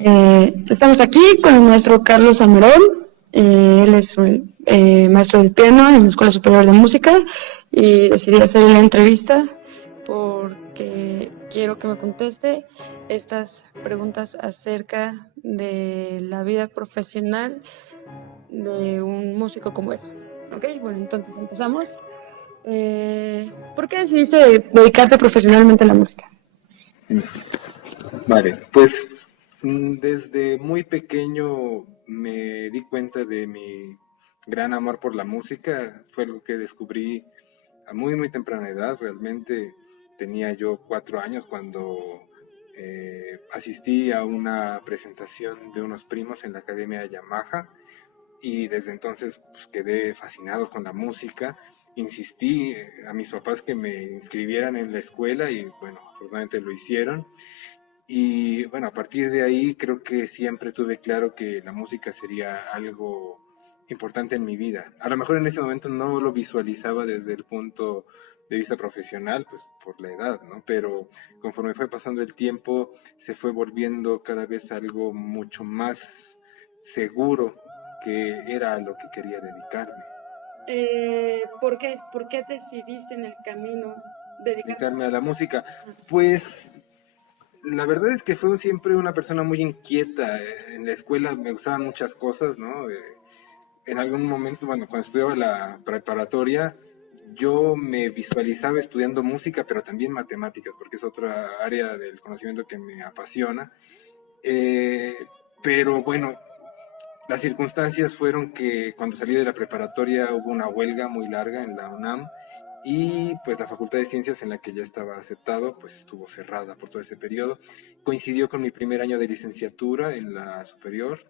Estamos aquí con el maestro Carlos Amarón. Él es maestro de piano en la Escuela Superior de Música y decidí hacer la entrevista porque quiero que me conteste estas preguntas acerca de la vida profesional de un músico como él. Ok, bueno, entonces empezamos. ¿Por qué decidiste dedicarte profesionalmente a la música? Vale, pues desde muy pequeño me di cuenta de mi gran amor por la música. Fue algo que descubrí a muy temprana edad. Realmente tenía yo 4 años cuando asistí a una presentación de unos primos en la Academia Yamaha, y desde entonces pues, quedé fascinado con la música. Insistí a mis papás que me inscribieran en la escuela y bueno, afortunadamente lo hicieron. Y bueno, a partir de ahí creo que siempre tuve claro que la música sería algo importante en mi vida. A lo mejor en ese momento no lo visualizaba desde el punto de vista profesional, pues por la edad, ¿no? Pero conforme fue pasando el tiempo, se fue volviendo cada vez algo mucho más seguro que era a lo que quería dedicarme. ¿Por qué? ¿Por qué decidiste en el camino dedicarte? Dedicarme a la música, pues la verdad es que fue siempre una persona muy inquieta. En la escuela me gustaban muchas cosas, ¿no? En algún momento, bueno, cuando estudiaba la preparatoria, yo me visualizaba estudiando música, pero también matemáticas, porque es otra área del conocimiento que me apasiona. Eh, pero bueno, las circunstancias fueron que cuando salí de la preparatoria hubo una huelga muy larga en la UNAM, y pues la Facultad de Ciencias, en la que ya estaba aceptado, pues estuvo cerrada por todo ese periodo. Coincidió con mi primer año de licenciatura en la superior,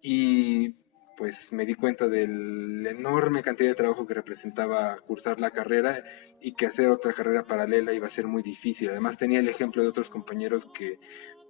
y pues me di cuenta de la enorme cantidad de trabajo que representaba cursar la carrera, y que hacer otra carrera paralela iba a ser muy difícil. Además tenía el ejemplo de otros compañeros que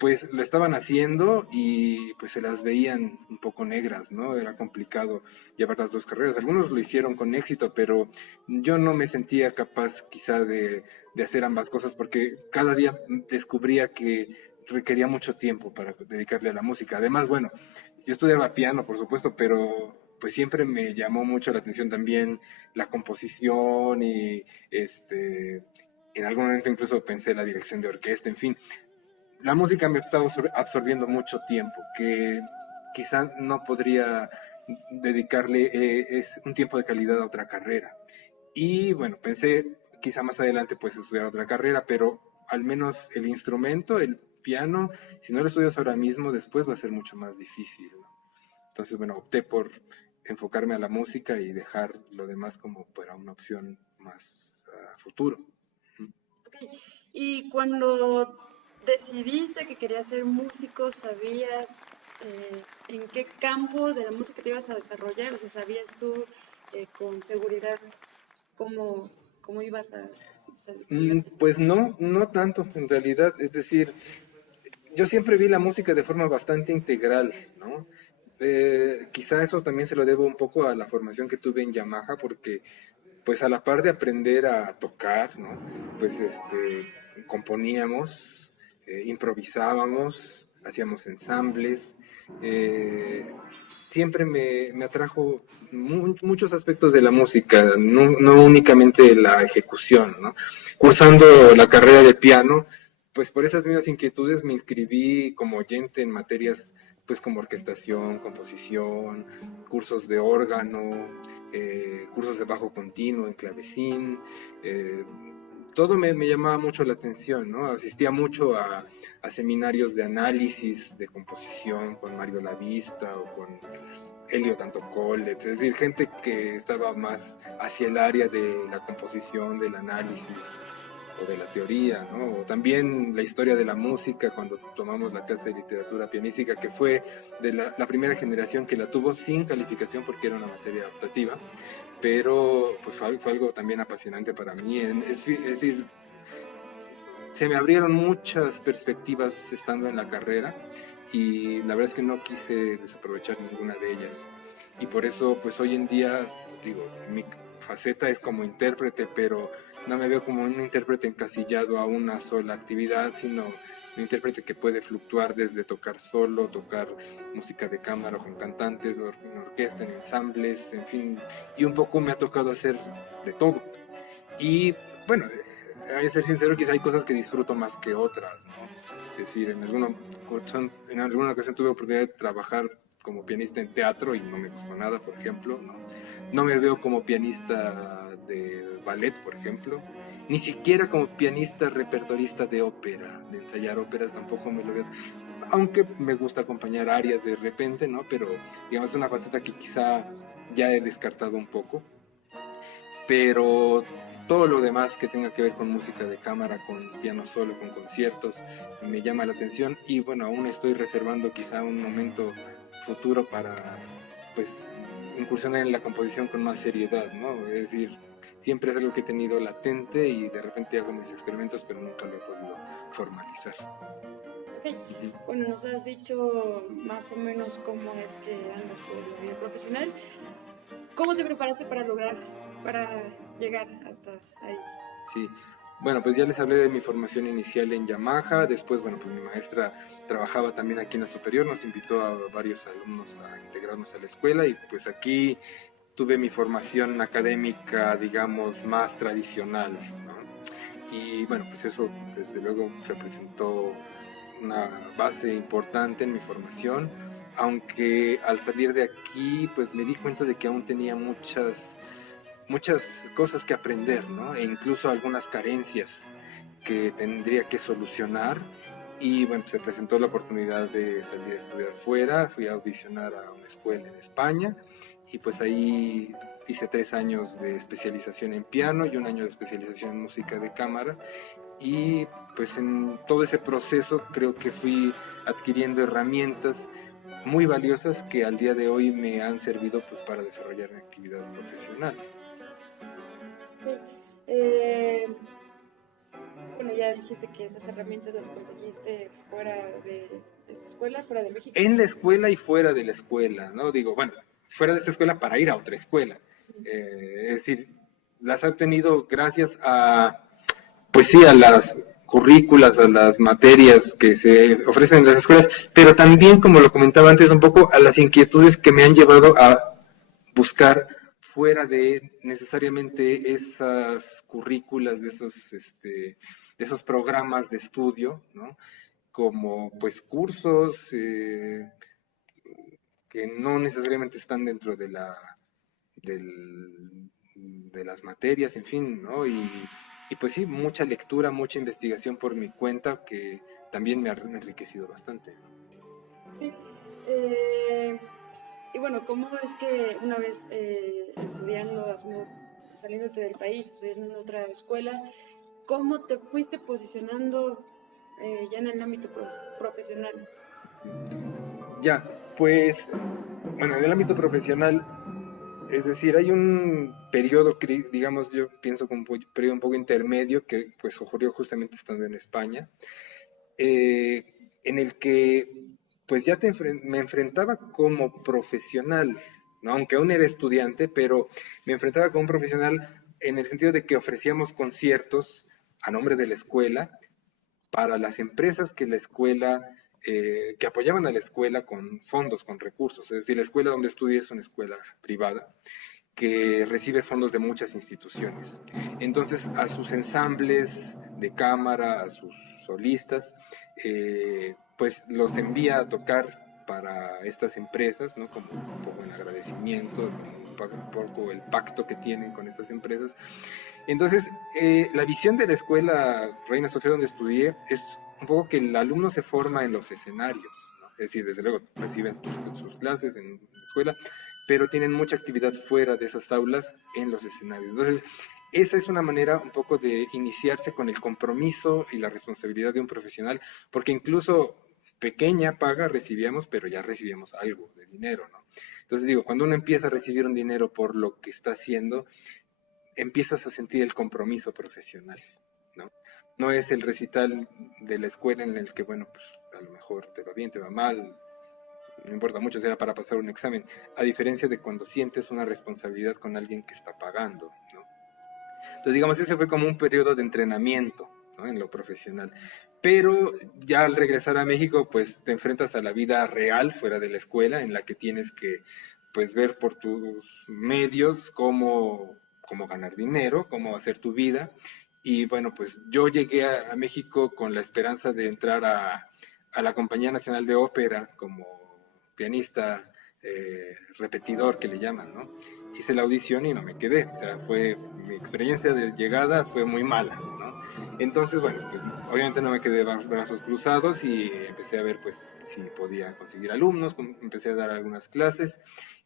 pues lo estaban haciendo y pues se las veían un poco negras, ¿no? Era complicado llevar las dos carreras. Algunos lo hicieron con éxito, pero yo no me sentía capaz quizá de hacer ambas cosas, porque cada día descubría que requería mucho tiempo para dedicarle a la música. Además, bueno, yo estudiaba piano, por supuesto, pero pues siempre me llamó mucho la atención también la composición, y en algún momento incluso pensé en la dirección de orquesta. En fin, la música me estaba absorbiendo mucho tiempo, que quizá no podría dedicarle es un tiempo de calidad a otra carrera. Y bueno, pensé quizá más adelante pues estudiar otra carrera, pero al menos el instrumento, el piano, si no lo estudias ahora mismo, después va a ser mucho más difícil, ¿no? Entonces, bueno, opté por enfocarme a la música y dejar lo demás como para una opción más a futuro. Okay. Y cuando decidiste que querías ser músico, ¿sabías en qué campo de la música te ibas a desarrollar? O sea, ¿sabías tú con seguridad cómo ibas a desarrollarte? Pues no, no tanto en realidad. Es decir, yo siempre vi la música de forma bastante integral, ¿no? Quizá eso también se lo debo un poco a la formación que tuve en Yamaha, porque pues a la par de aprender a tocar, ¿no? Pues componíamos, improvisábamos, hacíamos ensambles. eh, Siempre me atrajo muchos aspectos de la música, no únicamente la ejecución, ¿no? Cursando la carrera de piano, pues por esas mismas inquietudes me inscribí como oyente en materias pues como orquestación, composición, cursos de órgano, cursos de bajo continuo en clavecín. eh, Todo me llamaba mucho la atención, ¿no? Asistía mucho a seminarios de análisis de composición con Mario Lavista o con Elliot Antocol, es decir, gente que estaba más hacia el área de la composición, del análisis o de la teoría, ¿no? O también la historia de la música, cuando tomamos la clase de literatura pianística, que fue de la primera generación que la tuvo sin calificación porque era una materia optativa, pero pues fue algo también apasionante para mí. Es decir, se me abrieron muchas perspectivas estando en la carrera, y la verdad es que no quise desaprovechar ninguna de ellas. Y por eso, pues hoy en día, digo, mi faceta es como intérprete, pero no me veo como un intérprete encasillado a una sola actividad, sino un intérprete que puede fluctuar desde tocar solo, tocar música de cámara con cantantes, en orquesta, en ensambles, en fin, y un poco me ha tocado hacer de todo. Y bueno, hay que ser sincero, quizá hay cosas que disfruto más que otras, ¿no? Es decir, en alguna ocasión tuve oportunidad de trabajar como pianista en teatro y no me gustó nada, por ejemplo, ¿no? No me veo como pianista de ballet, por ejemplo, ni siquiera como pianista repertorista de ópera, de ensayar óperas tampoco me lo veo, aunque me gusta acompañar arias de repente, ¿no? Pero digamos es una faceta que quizá ya he descartado un poco, pero todo lo demás que tenga que ver con música de cámara, con piano solo, con conciertos, me llama la atención y bueno, aún estoy reservando quizá un momento futuro para pues incursionar en la composición con más seriedad, ¿no? Es decir, siempre es algo que he tenido latente y de repente hago mis experimentos, pero nunca lo he podido formalizar. Ok, bueno, nos has dicho más o menos cómo es que andas por la vida profesional. ¿Cómo te preparaste para llegar hasta ahí? Sí, bueno, pues ya les hablé de mi formación inicial en Yamaha, después, bueno, pues mi maestra trabajaba también aquí en la superior, nos invitó a varios alumnos a integrarnos a la escuela y pues aquí tuve mi formación académica, digamos, más tradicional, ¿no? Y bueno, pues eso desde luego representó una base importante en mi formación, aunque al salir de aquí, pues me di cuenta de que aún tenía muchas cosas que aprender, ¿no? E incluso algunas carencias que tendría que solucionar. Y bueno, pues se presentó la oportunidad de salir a estudiar fuera, fui a audicionar a una escuela en España y pues ahí hice 3 años de especialización en piano y un año de especialización en música de cámara y pues en todo ese proceso creo que fui adquiriendo herramientas muy valiosas que al día de hoy me han servido pues para desarrollar mi actividad profesional. Sí. Bueno, ya dijiste que esas herramientas las conseguiste fuera de esta escuela, fuera de México. En la escuela y fuera de la escuela, ¿no? Digo, bueno, fuera de esta escuela para ir a otra escuela. Es decir, las he obtenido gracias a, pues sí, a las currículas, a las materias que se ofrecen en las escuelas, pero también, como lo comentaba antes, un poco a las inquietudes que me han llevado a buscar fuera de necesariamente esas currículas, de esos programas de estudio, ¿no? Como pues cursos que no necesariamente están dentro de las materias, en fin, ¿no? Y pues sí, mucha lectura, mucha investigación por mi cuenta que también me ha enriquecido bastante. Sí. Eh, y bueno, ¿cómo es que una vez estudiando, saliéndote del país, estudiando en otra escuela, cómo te fuiste posicionando ya en el ámbito profesional? Ya, pues, bueno, en el ámbito profesional, es decir, hay un periodo, digamos, yo pienso como un periodo un poco intermedio que pues ocurrió justamente estando en España, eh, en el que pues ya me enfrentaba como profesional, ¿no? Aunque aún era estudiante, pero me enfrentaba como un profesional en el sentido de que ofrecíamos conciertos a nombre de la escuela para las empresas que la escuela, que apoyaban a la escuela con fondos, con recursos. Es decir, la escuela donde estudié es una escuela privada que recibe fondos de muchas instituciones. Entonces, a sus ensambles de cámara, a sus solistas, pues los envía a tocar para estas empresas, ¿no? Como un poco en agradecimiento, un poco el pacto que tienen con estas empresas. Entonces, la visión de la escuela Reina Sofía donde estudié es un poco que el alumno se forma en los escenarios, ¿no? Es decir, desde luego reciben sus clases en la escuela, pero tienen mucha actividad fuera de esas aulas en los escenarios. Entonces, esa es una manera un poco de iniciarse con el compromiso y la responsabilidad de un profesional, porque incluso pequeña paga recibíamos, pero ya recibíamos algo de dinero, ¿no? Entonces digo, cuando uno empieza a recibir un dinero por lo que está haciendo, empiezas a sentir el compromiso profesional, ¿no? No es el recital de la escuela en el que, bueno, pues a lo mejor te va bien, te va mal, no importa mucho, será para pasar un examen, a diferencia de cuando sientes una responsabilidad con alguien que está pagando, ¿no? Entonces, digamos, ese fue como un periodo de entrenamiento, ¿no? En lo profesional. pero ya al regresar a México, pues te enfrentas a la vida real fuera de la escuela, en la que tienes que pues ver por tus medios cómo ganar dinero, cómo hacer tu vida. Y bueno, pues yo llegué a México con la esperanza de entrar a la Compañía Nacional de Ópera como pianista, repetidor que le llaman, ¿no? Hice la audición y no me quedé, o sea, mi experiencia de llegada fue muy mala, ¿no? Entonces, bueno, pues obviamente no me quedé brazos cruzados y empecé a ver pues si podía conseguir alumnos, empecé a dar algunas clases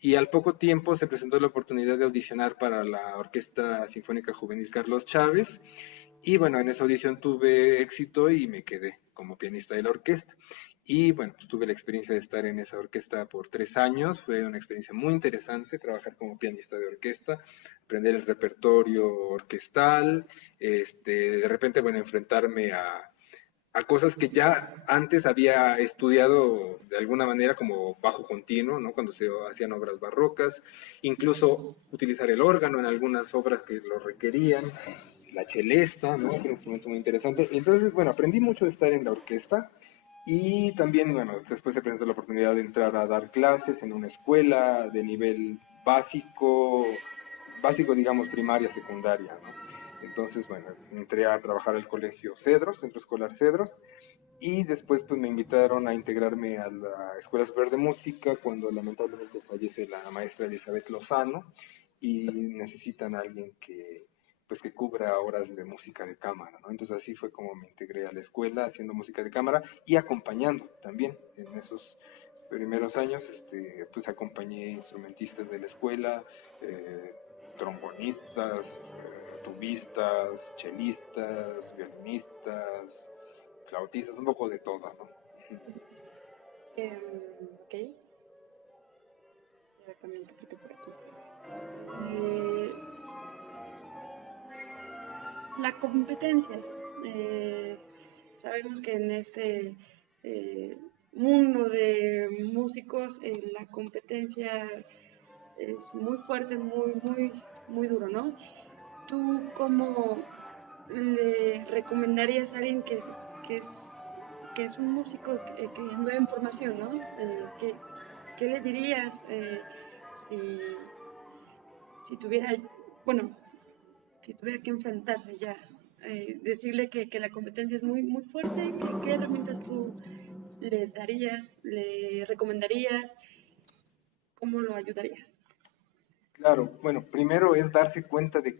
y al poco tiempo se presentó la oportunidad de audicionar para la Orquesta Sinfónica Juvenil Carlos Chávez y bueno, en esa audición tuve éxito y me quedé como pianista de la orquesta. Y bueno, pues tuve la experiencia de estar en esa orquesta por 3 años. Fue una experiencia muy interesante trabajar como pianista de orquesta, aprender el repertorio orquestal, de repente, bueno, enfrentarme a cosas que ya antes había estudiado de alguna manera como bajo continuo, ¿no? Cuando se hacían obras barrocas, incluso utilizar el órgano en algunas obras que lo requerían, la celesta, ¿no? Que un instrumento muy interesante. Entonces, bueno, aprendí mucho de estar en la orquesta y también, bueno, después se presentó la oportunidad de entrar a dar clases en una escuela de nivel básico, básico digamos primaria, secundaria, ¿no? Entonces, bueno, entré a trabajar al colegio Cedros, Centro Escolar Cedros, y después pues me invitaron a integrarme a la Escuela Superior de Música cuando lamentablemente fallece la maestra Elizabeth Lozano y necesitan a alguien que pues que cubra horas de música de cámara, ¿no? Entonces así fue como me integré a la escuela haciendo música de cámara y acompañando también en esos primeros años, pues acompañé instrumentistas de la escuela, eh, trombonistas, tubistas, chelistas, violinistas, flautistas, un poco de todo, ¿no? Ok, ya cambié un poquito por aquí. Eh, la competencia. Eh, Sabemos que en este eh, mundo de músicos la competencia es muy fuerte, muy duro, ¿no? ¿Tú cómo le recomendarías a alguien que es, que es un músico que en nueva información, ¿no? ¿Qué le dirías si, si tuviera, bueno, si tuviera que enfrentarse ya? Decirle que la competencia es muy fuerte, ¿qué herramientas tú le darías, le recomendarías, cómo lo ayudarías? Claro, bueno, primero es darse cuenta de